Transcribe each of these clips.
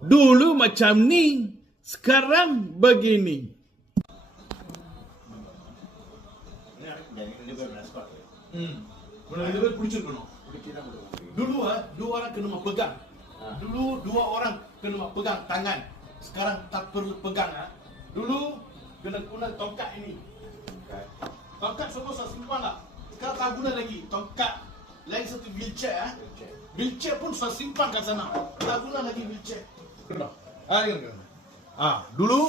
Dulu macam ni, sekarang begini. Mana dia pucuk. Dulu dua orang kena pegang. Dulu dua orang kena pegang tangan. Sekarang tak perlu pegang. Dulu kena guna tongkat ini. Tongkat semua saya simpan lah. Sekarang tak guna lagi. Tongkat. Lain satu wheelchair. Wheelchair pun saya simpan kat sana. Tak guna lagi wheelchair. Dulu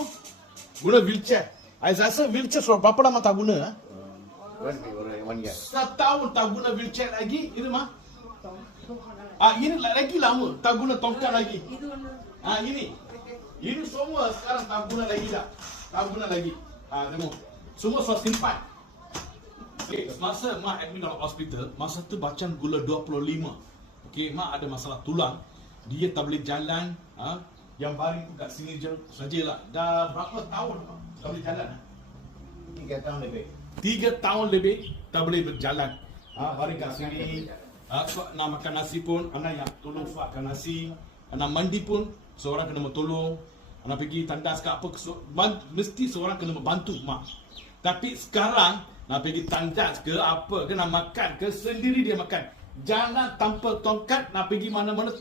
guna wheelchair. Saya rasa wheelchair sudah berapa lama tak guna? 1 year. Setahun tak guna wheelchair lagi. Ini mah? Ini lagi lama. Tak guna tongkat lagi. Ini semua sekarang tak guna lagi dah. Tak guna lagi. Tengok. Semua saya simpan. Okay, masa mak admin dalam hospital, masa tu bacaan gula 25. Okay, mak ada masalah tulang. Dia tak boleh jalan. Yang baring tu kat sini je sajalah. Dah berapa tahun tak boleh jalan? 3 tahun lebih. 3 tahun lebih tak boleh berjalan. Baring kat sini. Nak makan nasi pun, anak yang tolong suapkan nasi. Anak mandi pun, seorang kena tolong. Anak pergi tandas ke apa, mesti seorang kena membantu mak. Tapi sekarang, nak pergi tandas ke apa ke, nak makan ke, sendiri dia makan. Jalan tanpa tongkat, nak pergi mana-mana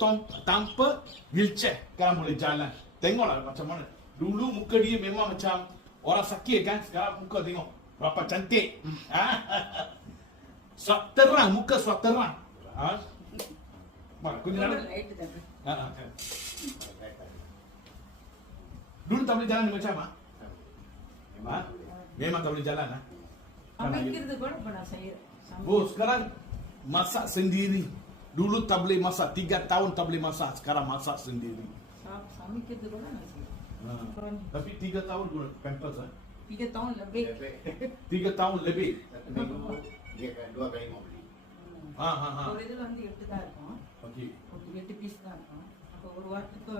tanpa wheelchair. Sekarang boleh jalan. Tengoklah macam mana. Dulu muka dia memang macam orang sakit kan. Sekarang muka tengok berapa cantik. Suat terang, muka suat terang. Kau jalan. Dulu tak boleh jalan macam memang tak boleh jalan. சமைக்கிறது கூட இப்ப நான் செய்யறேன். Sekarang masak sendiri. Dulu tak boleh masak, 3 tahun tak boleh masak. Sekarang masak sendiri. சமைக்கிறது கூட நான் செய்யறேன். Tapi 3 tahun guna pampers 3 tahun lebih. 3 tahun lebih. Minggu dia akan 2 kali mau beli. ஒரு இதுல வந்து 8 தான் இருக்கும். Okey. ஒரு 8 பீஸ் தான் இருக்கும். அப்ப ஒரு வாரத்துக்கு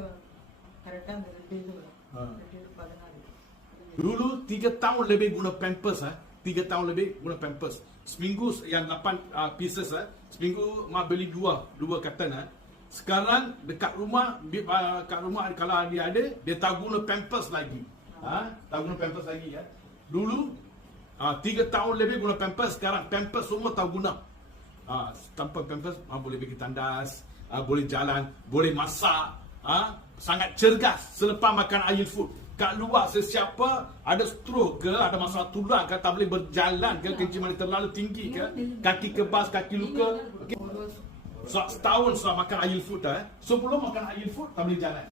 கரெக்டா அந்த 2 இது வரும். 2 14. Dulu 3 tahun lebih guna pampers 3 tahun lebih guna pampers. Seminggu yang 8 pieces seminggu mak beli 2 carton Sekarang dekat rumah kalau dia ada, dia tak guna pampers lagi. Tak guna pampers lagi Dulu 3 tahun lebih guna pampers, sekarang pampers semua tak guna. Tanpa pampers boleh pergi tandas, boleh jalan, boleh masak, sangat cergas selepas makan air food. Kat luar sesiapa ada stroke ke, ada masalah tulang ke, tak boleh berjalan ke, kencing manis terlalu tinggi ke, kaki kebas, kaki luka. Okay. Setahun setelah makan air food sebelum makan air food tak boleh jalan.